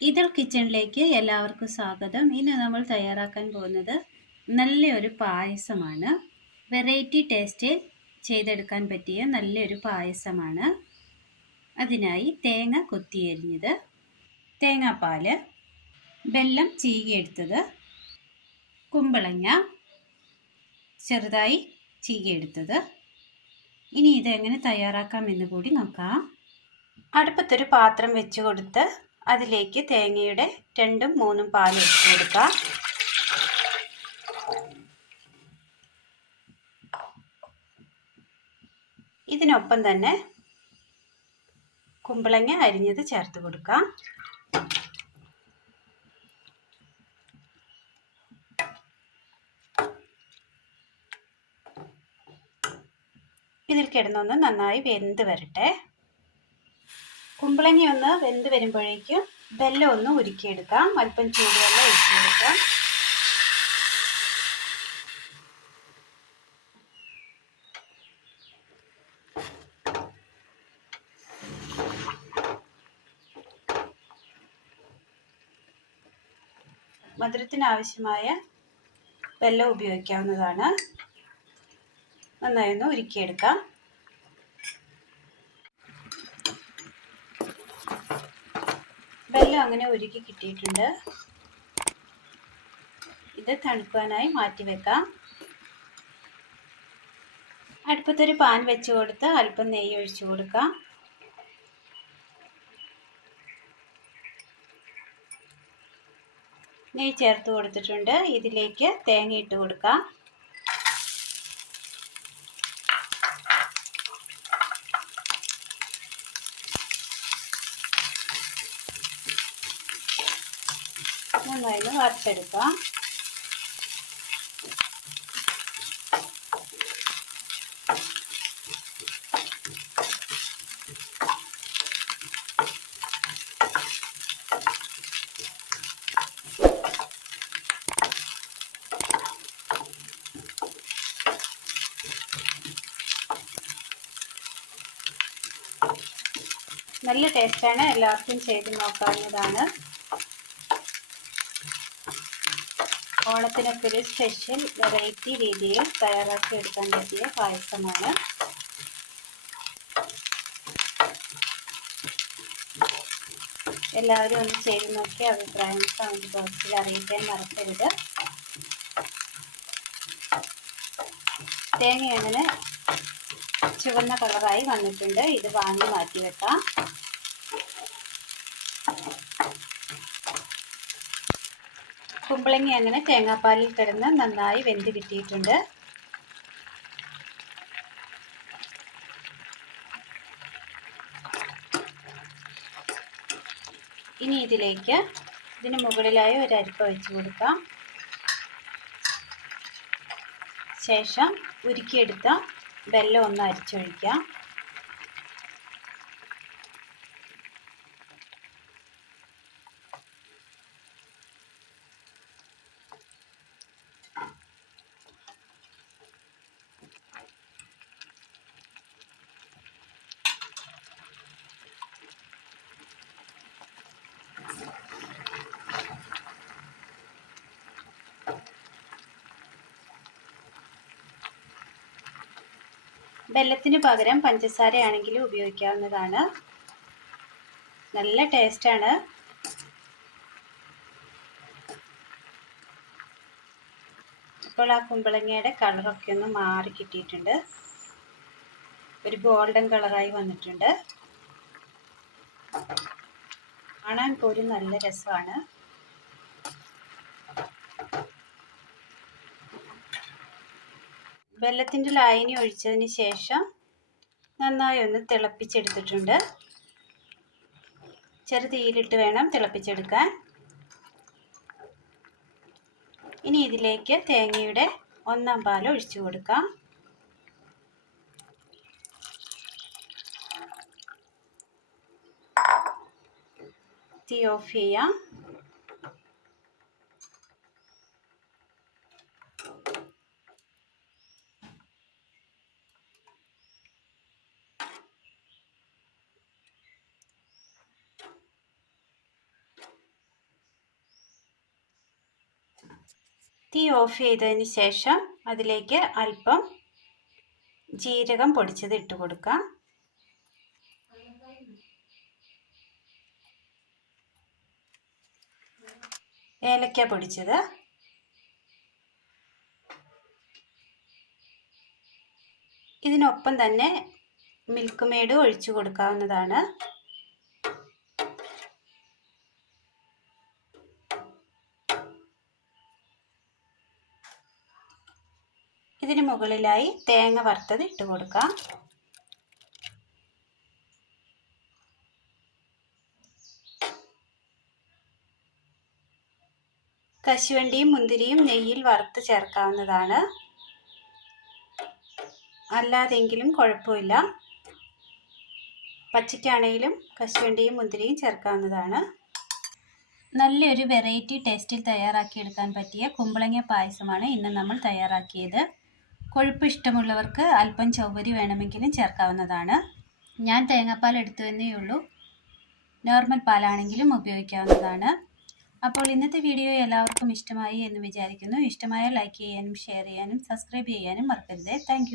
ഇതൾ കിച്ചണിലേക്ക് എല്ലാവർക്കും സ്വാഗതം. ഇന്ന് നമ്മൾ തയ്യാറാക്കാൻ പോകുന്നത് നല്ലൊരു പായസമാണ്. വെറൈറ്റി ടേസ്റ്റ് ചെയ്തെടുക്കാൻ പറ്റിയ നല്ലൊരു പായസമാണ്. അതിനായി തേങ്ങ കൊത്തിയരിഞ്ഞത്, തേങ്ങാപ്പാൽ, വെല്ലം ചീകിയെടുത്തത്, കുമ്പളങ്ങ ചെറുതായി ചീകിയെടുത്തത്. ഇനി ഇതെങ്ങനെ തയ്യാറാക്കാമെന്ന് കൂടി നോക്കാം. അടുപ്പത്തൊരു പാത്രം വെച്ച് കൊടുത്ത് അതിലേക്ക് തേങ്ങയുടെ 2-3 പാൽ ഒഴിച്ച് കൊടുക്കാം. ഇതിനൊപ്പം തന്നെ കുമ്പളങ്ങ അരിഞ്ഞത് ചേർത്ത് കൊടുക്കാം. ഇതിൽ കിടന്നൊന്ന് നന്നായി വെന്ത് വരട്ടെ. കുമ്പളങ്ങ ഒന്ന് വെന്ത് വരുമ്പോഴേക്കും വെല്ലം ഒന്ന് ഉരുക്കിയെടുക്കാം. അല്പം ചൂടുവെള്ളം ഒഴിച്ചു കൊടുക്കാം. മധുരത്തിന് ആവശ്യമായ വെല്ലം ഉപയോഗിക്കാവുന്നതാണ്. നന്നായി ഒന്ന് ഉരുക്കിയെടുക്കാം. വെല്ലം അങ്ങനെ ഉരുക്കി കിട്ടിയിട്ടുണ്ട്. ഇത് തണുക്കാനായി മാറ്റി വെക്കാം. അടുപ്പത്തൊരു പാൻ വെച്ച് കൊടുത്ത് അല്പം നെയ്യ് ഒഴിച്ചു കൊടുക്കാം. നെയ്യ് ചേർത്ത് കൊടുത്തിട്ടുണ്ട്. ഇതിലേക്ക് തേങ്ങ ഇട്ട് കൊടുക്കാം. നന്നായി വറുത്തെടുക്കാം. നല്ല ടേസ്റ്റാണ്. എല്ലാവർക്കും ചെയ്ത് നോക്കാവുന്നതാണ്. ഓണത്തിനൊക്കെ ഒരു സ്പെഷ്യൽ വെറൈറ്റി രീതിയിൽ തയ്യാറാക്കി എടുക്കാൻ പറ്റിയ പായസമാണ്. എല്ലാവരും ഒന്ന് ചെയ്ത് നോക്കി അഭിപ്രായം കമന്റ് ബോക്സിൽ അറിയിക്കാൻ മറക്കരുത്. തേങ്ങ അങ്ങനെ ചുവന്ന കളറായി വന്നിട്ടുണ്ട്. ഇത് വാങ്ങി മാറ്റി വെക്കാം. കുമ്പളങ്ങ അങ്ങനെ തേങ്ങാപ്പാലിൽ കിടന്ന് നന്നായി വെന്ത് കിട്ടിയിട്ടുണ്ട്. ഇനി ഇതിന് മുകളിലായി ഒരു അരിപ്പ വെച്ച് കൊടുക്കാം. ശേഷം ഉരുക്കിയെടുത്ത വെല്ലം ഒന്ന് അരിച്ചൊഴിക്കാം. വെല്ലത്തിന് പകരം പഞ്ചസാരയാണെങ്കിലും ഉപയോഗിക്കാവുന്നതാണ്. നല്ല ടേസ്റ്റാണ്. ഇപ്പോൾ ആ കുമ്പളങ്ങയുടെ കളറൊക്കെ ഒന്ന് മാറി കിട്ടിയിട്ടുണ്ട്. ഒരു ഗോൾഡൻ കളറായി വന്നിട്ടുണ്ട്. കാണാൻ പോലും നല്ല രസമാണ്. വെല്ലത്തിൻ്റെ ലായനി ഒഴിച്ചതിന് ശേഷം നന്നായി ഒന്ന് തിളപ്പിച്ചെടുത്തിട്ടുണ്ട്. ചെറുതീയിലിട്ട് വേണം തിളപ്പിച്ചെടുക്കാൻ. ഇനി ഇതിലേക്ക് തേങ്ങയുടെ 1/4 പാൽ ഒഴിച്ചു കൊടുക്കാം. തീ ഓഫ് ചെയ്യാം. തീ ഓഫ് ചെയ്തതിന് ശേഷം അതിലേക്ക് അല്പം ജീരകം പൊടിച്ചത് ഇട്ട് കൊടുക്കാം. ഏലക്ക പൊടിച്ചത്, ഇതിനൊപ്പം തന്നെ മിൽക്ക് മെയ്ഡ് ഒഴിച്ചു കൊടുക്കാവുന്നതാണ്. ഇതിന് മുകളിലായി തേങ്ങ വറുത്തത് ഇട്ട് കൊടുക്കാം. കശുവണ്ടിയും മുന്തിരിയും നെയ്യിൽ വറുത്ത് ചേർക്കാവുന്നതാണ്. അല്ലാതെങ്കിലും കുഴപ്പമില്ല. പച്ചയ്ക്കാണെങ്കിലും കശുവണ്ടിയും മുന്തിരിയും ചേർക്കാവുന്നതാണ്. നല്ലൊരു വെറൈറ്റി ടേസ്റ്റിൽ തയ്യാറാക്കിയെടുക്കാൻ പറ്റിയ കുമ്പളങ്ങ പായസമാണ് ഇന്ന് നമ്മൾ തയ്യാറാക്കിയത്. കൊഴുപ്പ് ഇഷ്ടമുള്ളവർക്ക് അല്പം ചവ്വരി വേണമെങ്കിലും ചേർക്കാവുന്നതാണ്. ഞാൻ തേങ്ങാപ്പാൽ എടുത്തു എന്നേ ഉള്ളൂ. നോർമൽ പാലാണെങ്കിലും ഉപയോഗിക്കാവുന്നതാണ്. അപ്പോൾ ഇന്നത്തെ വീഡിയോ എല്ലാവർക്കും ഇഷ്ടമായി എന്ന് വിചാരിക്കുന്നു. ഇഷ്ടമായ ലൈക്ക് ചെയ്യാനും ഷെയർ ചെയ്യാനും സബ്സ്ക്രൈബ് ചെയ്യാനും മറക്കരുത്. താങ്ക്